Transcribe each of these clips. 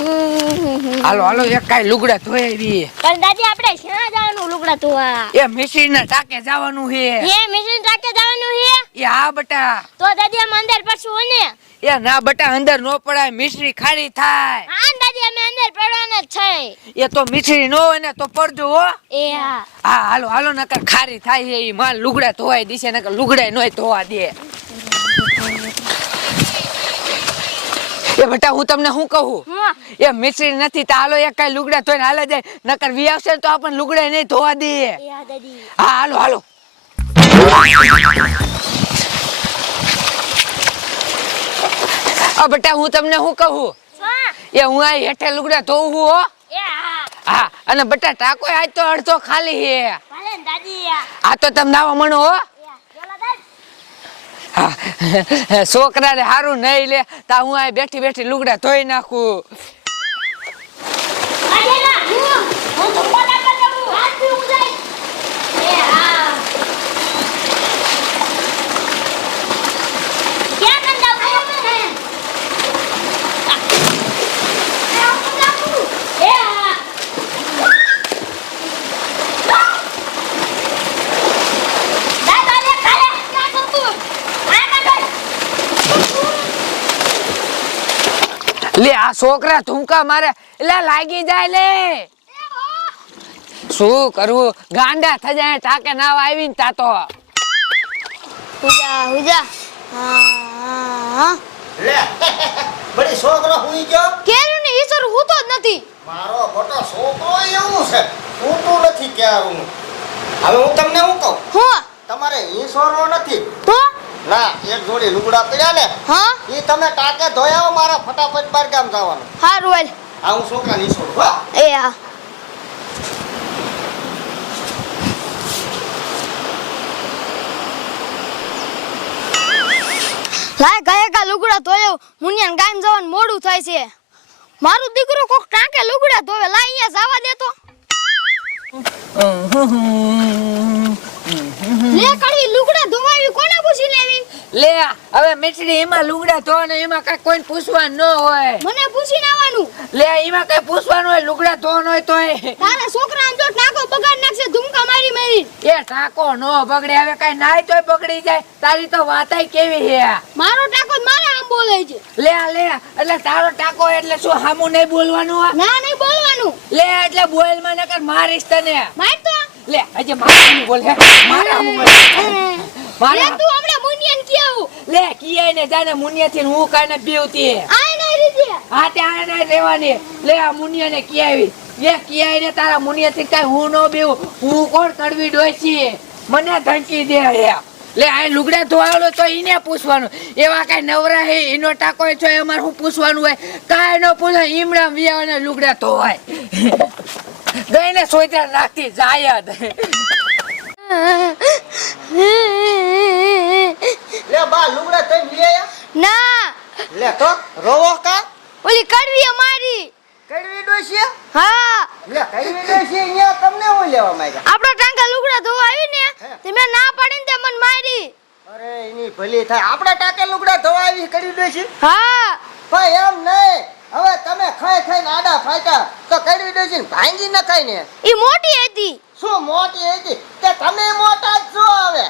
હાલો હાલો એક કાંઈ લુગડા ધોઈ આવી. પણ દાદી આપણે ક્યાં જવાનું લુગડા ધોવા? એ મિસ્ત્રીના ટાંકે જવાનું છે. હે મિશન ટાકે જવાનું હે એ હા બટા. તો દાદી અમે અંદર પડશું ને? એ ના બટા અંદર નો પડાય મિશ્રી ખાલી થાય. હા દાદી અમે અંદર પડવાના જ છે. એ તો મિશ્રી નો હોય ને તો પડજો હો. એ હા. હા હાલો હાલો નકર ખારી થાય છે એ માલ લુગડા ધોવાય દિશે નકર લુગડા નોય ધોવા દે. એ બટા હું તમને શું કહું? હું. એ મિસ્ત્રી નથી તો હાલો એક કઈ લુગડા ધોઈને હાલે જાય. નકર વી આવશે તો આપણને લુગડા નહીં ધોવા દઈએ હા હાલો હાલો. બટા હું તમને શું કહું? એ હું આ હેઠે લુગડા ધોવું હો. હા. હા અને બટા ટાકો આજ તો અડધો ખાલી હે. આ તો તમે નાવા મણો હો. હા. છોકરાને સારું નહીં લે તા હું આ બેઠી બેઠી લુગડા ધોઈ નાખું આજે ના હું હું તો પોતા પર જવું હાથથી ઉજાઈ એ હા ક્યાં ગંદા ભાઈ મને એ હા દાદા લે કાલે ક્યાં કરતું આ કાઢ લે આ છોકરા ધૂમકા મારે. એટલે લાગી જાય લે. શું કરવું? ગાંડા થઈ જાય ટાકે નાવા આવીને તા તો. હુજા હુજા હા લે બડી છોકરો હુઈ ગયો? કેરું ને ઈશ્વર હું તો જ નથી. મારો મોટો છોકરો એવું છે હું નથી કેરું હવે હું તમને હું કહું? હું? તમારે ઈશ્વરો નથી. તો? ના એક જોડી લુગડા પડ્યા ને હા? એ તમે ટાકે ધોયા મારા ફટાફટ બાર ગામ જવાનું. હારું હાલ. આ હું છોકરા ઈશ્વર વાહ એ હા. લાય ગયા કા લુગડા ધોયો. મુનિયાન ગામ જવાનું મોડું થાય છે. મારું દીકરો કોક ટાંકે લુગડા ધોવે. લાય અહીંયા જવા દે તો. લે કડવી લુગડા ધોવાવી કોને પૂછી લેવી? લે હવે મીઠડી એમાં લુગડા ધો ને એમાં કઈ કોઈ પૂછવાનું ન હોય. મને પૂછી નાવાનું લે એમાં કઈ પૂછવાનું હોય લુગડા ધોવાનું હોય તો તારા છોકરા જો ટાકો બગાડ નાખશે ધુમકા મારી મારી. એ ટાકો નો બગડે હવે કઈ નાય તોય બગડી જાય. તારી તો વાતાય કેવી છે? મારો ટાકો મારે આમ બોલે છે. લે લે એટલે તારો ટાકો એટલે શું હામું નહીં બોલવાનું? ના નહીં બોલવાનું. લે એટલે બોલમાં નકર મારીશ તને. માર તો લે હજી મારા બોલ હે મારા બોલ. મારા તું હમણે મુનિયન કેવું લે કિયા ને જાને મુનિયા થી હું કાને બીવતી નહીં રીજે હા ત્યાં એને રેવાની લે આ મુનિયા ને કિયાવી લે કિયાય ને તારા મુનિયા થી કઈ હું નો બીવ હું કોણ કડવી ડોસી? મને ધમકી દે હે. લે આ લુગડા ધોવાળો તો ઈને પૂછવાનું. એવા કઈ નવરા હે એનો ટાકો છો અમારે હું પૂછવાનું હોય? કાય નો પૂછે ઈમડા વિયાવાને લુગડા ધોવાય. ગઈને સોયતા નાખતી જાય જ લે બા લુગડા તઈ લે ના. લે તો રોવો કા? ઓલી કડવી મારી કડવી ડોશી? હા. લે કડવી ડોશી અહીંયા તમને હું લેવા માંગ્યા? આપણા ટાંકા લુગડા ધોવા આવી ને તે મે ના પાડીને તે મને મારી. અરે એની ભલી થાય. આપણા ટાંકે લુગડા ધોવા આવી કડવી ડોશી? હા. પણ એમ નહીં. હવે તમે ખાઈ ખાઈને આડા ફાટ્યા. તો કડવી ડોશી ભાંગી ન ખાઈ ને. ઈ મોટી હતી. શું મોટી હતી કે તમે મોટા જ છો હવે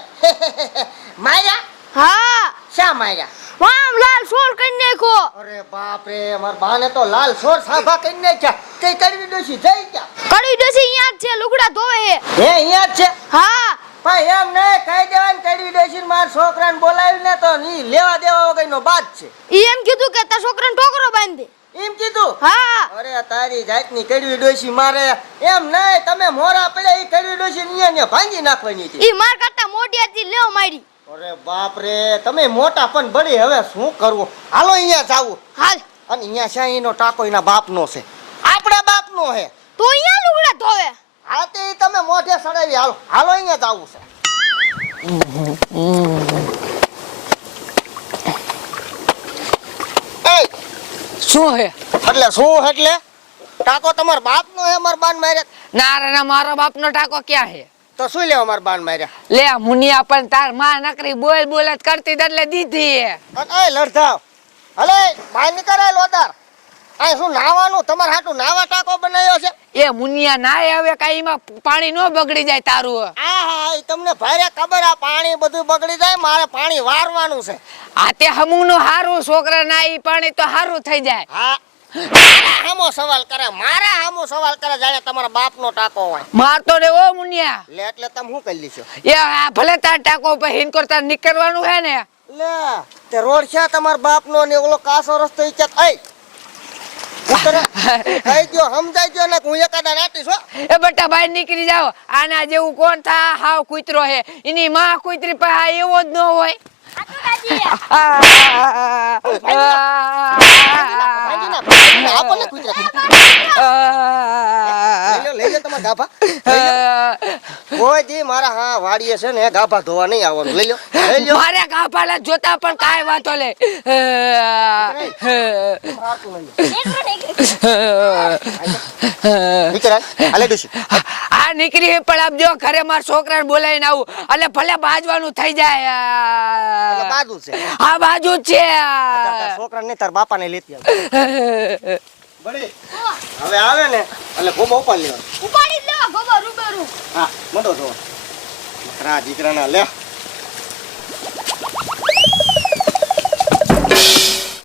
માર્યા હા. શા માર્યા વામ લાલ સોર કરી નાખો અરે બાપ રે માર બાને તો લાલ સોર સાફા કરી નાખ્યા. કઈ કડવી ડોશી? જઈ ગયા કડવી ડોસી અહીંયા જ છે લુગડા ધોવે હે હે અહીંયા જ છે? હા. પણ એમ ને કહી દેવાનું કડવી ડોશી માર છોકરાને બોલાવી ને તો ની લેવા દેવા વગરનો બાદ છે. ઈ એમ કીધું કે તાર છોકરાને ટોકરો બાંધી. એમ કીધું? હા. અરે તારી જાતની કડવી દોશી મારે. એમ નહીં તમે મોરા પડ્યા એ કડવી ડોસી ને ભાંગી નાખવાની હતી. ઈ માર કરતા હતી લેવ મારી. અરે બાપ રે તમે મોટા પણ બળી હવે શું કરવું? હાલો અહીંયા જાવું હાલ. અને અહીંયા શાહીનો ટાકો એના બાપનો છે. આપણા બાપનો હે તો અહીંયા લુગડા ધોવે. હા તે તમે મોઢે સડાવી હાલો. હાલો અહીંયા જાવું છે. એ શું હે? એટલે શું એટલે? ટાકો તમારા બાપનો હે મારા બાન મારે ના રે ના મારો બાપનો ટાકો ક્યાં હે? તો શું લેવા માર બાન માર્યા? લે મુનિયા પણ તારમાં નકરી બોલ બોલ જ કરતી એટલે દીધી એ. એ લડધાવ. હલે બાય નીકળે લોદાર આ શું નાવાનું? તમારે હાટું નાવા ટાકો બનાવ્યો છે? એ મુનિયા નાય હવે કાઈ એમાં પાણી નો બગડી જાય તારું આ હા એ તમને ભારે ખબર આ પાણી બધું બગડી જાય મારે પાણી વારવાનું છે. આ તે હમુનું હારું છોકરા ના ઈ પાણી તો હારું થઈ જાય. હા. હામો સવાલ કરે મારા હામો સવાલ કરે જાણે તમારા બાપનો ટાકો હોય. મારતો ને ઓ મુનિયા. લે એટલે તમે શું કરી લીધો એ આ ભલે તાર ટાકો પર હિન કરતા નીકળવાનું હે ને. લે તે રોડ છે તમારા બાપનો ને ઓલો કાસો રસ્તો ઈ સમજાઈ ને હું એકાદા હો એ બટા બહાર નીકળી જાવ આના જેવું કોણ થા હાવ કૂતરો હે. એની માં કૂતરી પાસે એવો જ ન હોય ભાંગી નાખ, ભાંગી નાખ, આપણને કૂતરા લઈ લો તમારા ગાભા. કોઈ દી મારા હા વાડીએ છે ને ગાભા ધોવા નહીં આવવાનું. લઈ લો લઈ લો. મારે કાપાલા જોતા પણ કાંઈ વાતો લે મારતું લઈ લો નીકળ હાલ. હાલે ડૂસી. આ નીકળી પણ આમ જો ઘરે મારા છોકરાને બોલાવીને આવું. એટલે ભલે બાજવાનું થઈ જાય. બાજુ છે. આ બાજુ છે. છોકરાને તાર બાપાને લેતી બળી. હવે આવે ને એટલે ગોબો ઉપાડી લેવાનો. ઉપાડી જ લેવા ગોબો રૂબરૂ. હા મોટો જો દીકરા દીકરાના લે